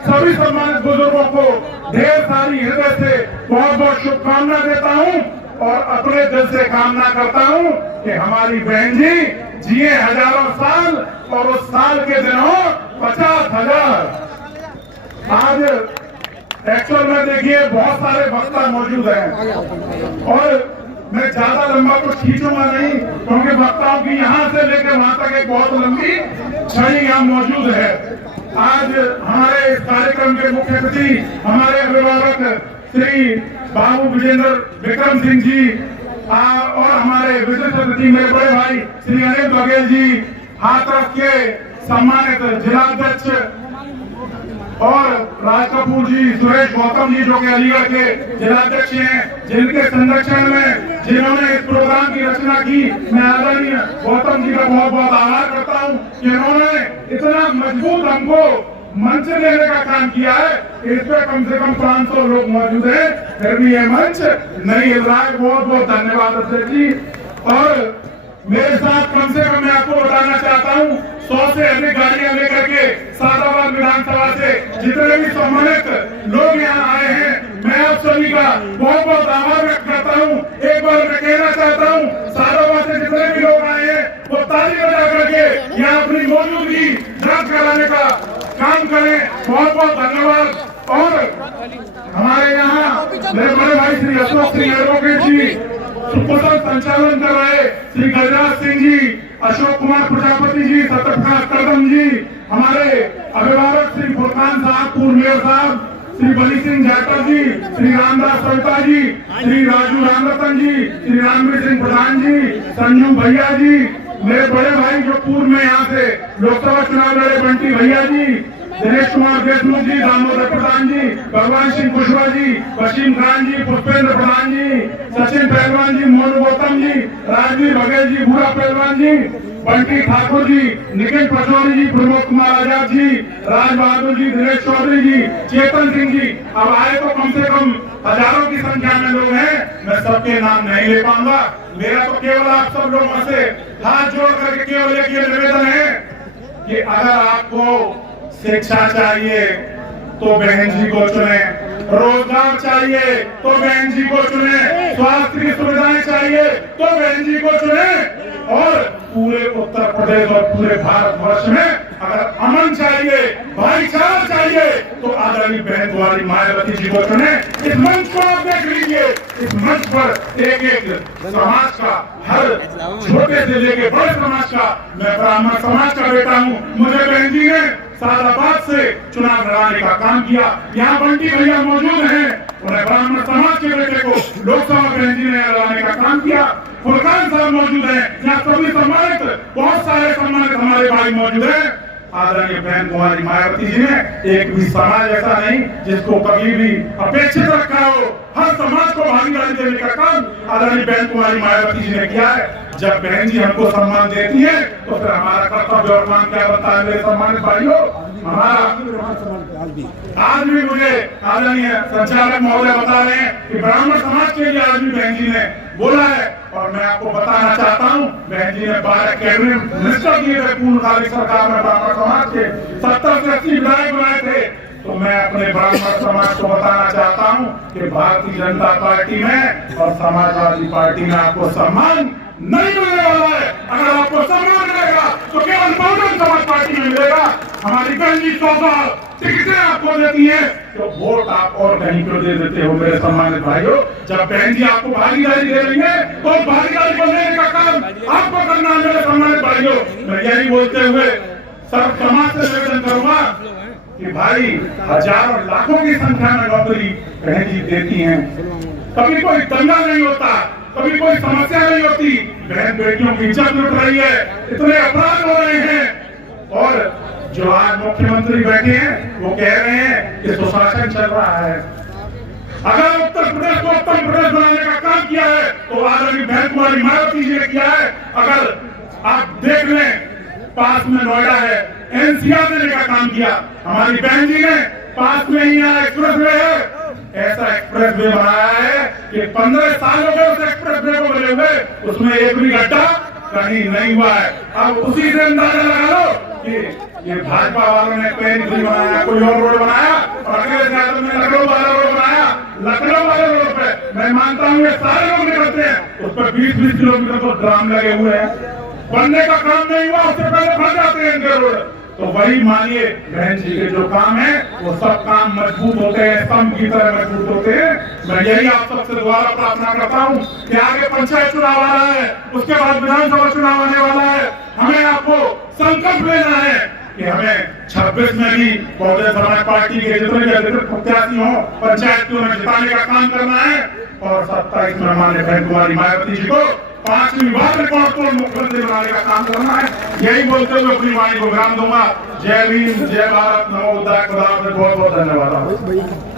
सभी सम्मानित बुजुर्गों को ढेर सारी हृदय से बहुत बहुत शुभकामना देता हूं और अपने दिल से कामना करता हूं कि हमारी बहन जी जिए हजारों साल और उस साल के दिन हो 50,000। आज एक्चुअल में देखिए बहुत सारे वक्ता मौजूद हैं और मैं ज्यादा लंबा कुछ खींचूंगा नहीं क्योंकि वक्ताओं की यहाँ से लेकर वहां तक एक बहुत लंबी छड़ी यहाँ मौजूद है। आज हमारे इस कार्यक्रम के मुख्य अतिथि हमारे अभिभावक श्री बाबू विजेंद्र विक्रम सिंह जी और हमारे विशिष्ट अतिथि मेरे बड़े भाई श्री अनिल बघेल जी, हाथरस के सम्मानित जिलाध्यक्ष और राज कपूर जी, सुरेश गौतम जी जो कि अलीगढ़ के जिलाध्यक्ष हैं, जिनके संरक्षण में जिन्होंने इस प्रोग्राम की रचना की, मैं आदरणीय गौतम जी का बहुत बहुत आभार करता हूं कि उन्होंने इतना मजबूत हमको मंच देने का काम किया है। इस पे कम से कम 500 लोग मौजूद हैं, फिर भी ये मंच नहीं हिल रहा है। बहुत बहुत धन्यवाद अध्यक्ष जी। और मेरे साथ कम से कम मैं आपको बताना चाहता हूं 100 से अधिक गाड़ियां लेकर के सादाबाद विधानसभा से जितने भी सम्मानित लोग यहाँ आए हैं, मैं आप सभी का बहुत बहुत आभार व्यक्त करता हूँ। एक बार मैं कहना चाहता हूँ सादाबाद से जितने भी लोग आए हैं वो ताली बजा करके यहाँ अपनी मौजूदगी दर्ज कराने का काम करें। बहुत बहुत धन्यवाद। और हमारे यहाँ मेरे बड़े भाई श्री अशोक सिंह एडवोकेट जी सुकुशल संचालन कर रहे श्री गजराज सिंह जी, अशोक कुमार प्रजापति जी, सत्यप्रकाश कदम जी, हमारे अभिभावक श्री फुरकान साहब, पूर्व मेयर साहब श्री बली सिंह जाटव जी, श्री रामदास सविता जी, श्री राजू रामरतन जी, श्री रामवीर सिंह प्रधान जी, संजू भैया जी, मेरे बड़े भाई जो पूर्व में यहाँ से लोकसभा चुनाव लड़े बंटी भैया जी, दिनेश कुमार देशमुख जी, दामोदर प्रधान जी, भगवान सिंह कुशवाहा जी, वसीम खान जी, पुष्पेंद्र प्रधान जी, सचिन पहलवान जी, मोनू गौतम जी, राजवीर बघेल जी, भूरा पहलवान जी, बंटी ठाकुर जी, निखिल पचौरी जी, प्रमोद कुमार आजाद जी, राज बहादुर जी, दिनेश चौधरी जी, चेतन सिंह जी। अब आए तो कम से कम हजारों की संख्या में लोग हैं, मैं सबके नाम नहीं ले पाऊंगा। मेरा तो केवल आप सब लोगों से हाथ जोड़ करके केवल एक ये निवेदन है कि अगर आपको शिक्षा चाहिए तो बहन जी को चुने, रोजगार चाहिए तो बहन जी को चुने, स्वास्थ्य की सुविधाएं चाहिए तो बहन जी को चुने, और पूरे उत्तर प्रदेश और पूरे भारतवर्ष में अगर अमन चाहिए, भाईचारा चाहिए तो आदरणीय बहन कुमारी मायावती जी को चुने। इस मंच को आप देख लीजिए, इस मंच पर एक एक समाज का, हर छोटे से लेके बड़े समाज का, मैं ब्राह्मण समाज का बेटा हूँ, मुझे बहन जी ने सादाबाद से चुनाव लड़ाने का काम किया। यहाँ बंटी भैया मौजूद हैं, उन्हें ब्राह्मण समाज के बेटे को लोकसभा बहन जी ने लड़ाने का काम किया। फुरकान साहब मौजूद हैं, यहाँ सभी सम्मानित, बहुत सारे सम्मानित हमारे भाई मौजूद हैं। आदरणीय बहन कुमारी मायावती जी ने एक भी समाज ऐसा नहीं जिसको कभी भी अपेक्षित रखा हो, हर समाज को भागीदारी देने का काम आदरणीय बहन कुमारी मायावती जी ने किया है। जब बहन जी हमको सम्मान देती है तो फिर हमारा कर्तव्य और मान क्या बनता है मेरे सम्मानित भाइयों। हमारा आज भी मुझे आदरणीय संचालक महोदय बता रहे हैं कि ब्राह्मण समाज के लिए आज भी बहन जी ने बोला है, और मैं आपको बताना चाहता हूँ बहन जी ने 12 कैबिनेट मिनिस्टर किए थे पूर्णकालिक सरकार में ब्राह्मण समाज के, 70 से 80 विधायक बनाए थे। तो मैं अपने ब्राह्मण समाज को बताना चाहता हूँ कि भारतीय जनता पार्टी में और समाजवादी पार्टी में आपको सम्मान नहीं मिलने वाला है। अगर आपको सम्मान मिलेगा तो केवल बहुजन समाज पार्टी में मिलेगा। हमारी बहन जी 100 टिकटें आपको देती है तो वोट आप और कहीं क्यों दे देते हो मेरे सम्मानित भाइयों। जब बहन जी आपको भागीदारी दे रही है तो भागीदारी बनने का काम आपको करना है मेरे सम्मानित भाइयों। मैं यही बोलते हुए सब समाज से निवेदन करूंगा कि भाई हजारों लाखों की संख्या में नौकरी बहन जी देती हैं, कभी कोई दंगा नहीं होता, कभी कोई समस्या नहीं होती, बहन बेटियों की इज्जत लुट रही है, इतने अपराध हो रहे हैं। और जो आज मुख्यमंत्री बैठे हैं वो कह रहे हैं कि सुशासन चल रहा है। अगर उत्तर प्रदेश को उत्तर प्रदेश बनाने का काम किया है तो आदरणीय बहन कुमारी मायावती जी ने किया है। अगर आप देख लें पास में नोएडा है, एनसीआर देने का काम किया हमारी बहन जी ने। पास में ही यहाँ एक्सप्रेस वे है, ऐसा एक्सप्रेस वे बनाया है कि 15 साल हो गए उस एक्सप्रेस वे को बने हुए, उसमें एक भी गड्ढा कहीं नहीं हुआ है। अब उसी से अंदाजा लगा लो कि ये भाजपा वालों ने कहीं नहीं बनाया, कोई और रोड बनाया उस पर 20-20 किलोमीटर पर ड्राम लगे हुए हैं, बनने का काम नहीं हुआ, उससे पहले भर जाते हैं इनके रोड। तो वही मानिए बहन जी के जो काम है वो सब काम मजबूत होते हैं, स्तंभ की तरह मजबूत होते हैं। मैं यही आप सबसे दोबारा प्रार्थना करता हूँ कि आगे पंचायत चुनाव आ रहा है, उसके बाद विधानसभा चुनाव आने वाला है। हमें आपको संकल्प लेना है कि हमें 26 में भी बहुजन समाज पार्टी के जितने अधिकृत प्रत्याशी हों पंचायत को हमें जिताने का काम करना है, और 27 में माननीय बहन कुमारी मायावती जी को 5वीं बार रिकॉर्ड तोड़ मुख्यमंत्री बनाने का काम करना है। यही बोलते हुए अपनी वाणी को विराम दूंगा। जय भीम, जय भारत, नमो बुद्धाय, खुदा हाफिज़, बहुत बहुत धन्यवाद।